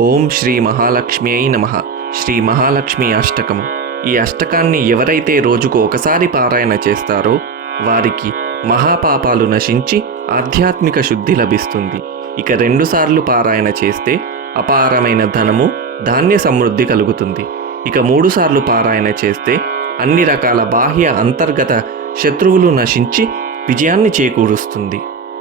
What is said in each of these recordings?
ఓం శ్రీ మహాలక్ష్మి అయి నమ. శ్రీ మహాలక్ష్మి అష్టకము ఈ అష్టకాన్ని ఎవరైతే రోజుకు ఒకసారి పారాయణ చేస్తారో వారికి మహాపాపాలు నశించి ఆధ్యాత్మిక శుద్ధి లభిస్తుంది. ఇక రెండుసార్లు పారాయణ చేస్తే అపారమైన ధనము ధాన్య సమృద్ధి కలుగుతుంది. ఇక మూడుసార్లు పారాయణ చేస్తే అన్ని రకాల బాహ్య అంతర్గత శత్రువులు నశించి విజయాన్ని చేకూరుస్తుంది.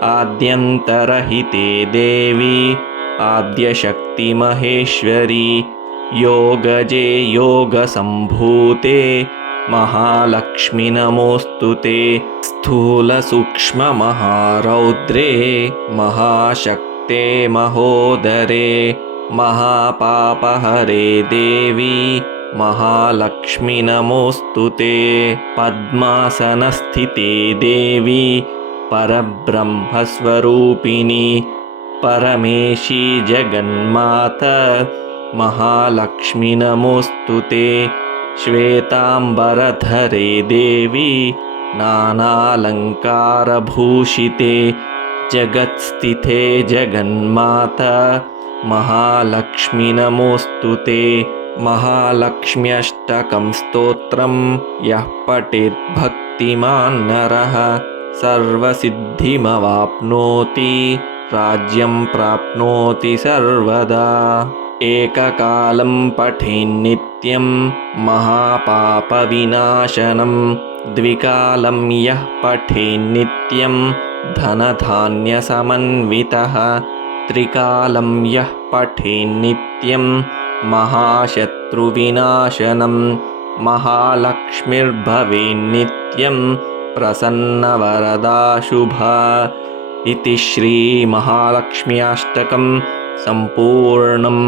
आद्यन्तरहिते देवी आद्यशक्तिमहेश्वरी योगजे योगसम्भूते महालक्ष्मि नमोऽस्तु ते स्थूलसूक्ष्ममहारौद्रे महाशक्ते महोदरे महापापहरे देवी महालक्ष्मि नमोऽस्तु ते पद्मासनस्थिते देवी परब्रह्मस्वरूपिणी। परमेशी जगन्मात महालक्ष्मि नमोऽस्तु ते। श्वेताम्बरधरे देवी नानालङ्कारभूषिते। जगत्स्थिते जगन्मात महालक्ष्मि नमोऽस्तु ते। महालक्ष्म्यष्टकं स्तोत्रं यः पठेत् भक्तिमान् नरः सर्वसिद्धिमवाप्नोति राज्यं प्राप्नोति सर्वदा। एककालं पठेन्नित्यं महापापविनाशनं द्विकालं यः पठेन्नित्यं धनधान्यसमन्वितः त्रिकालं यः पठेन्नित्यं महाशत्रुविनाशनं महालक्ष्मिर्भवेन्नित्यं प्रसन्नवरदा शुभा इति श्रीमहालक्ष्म्याष्टकं सम्पूर्णम्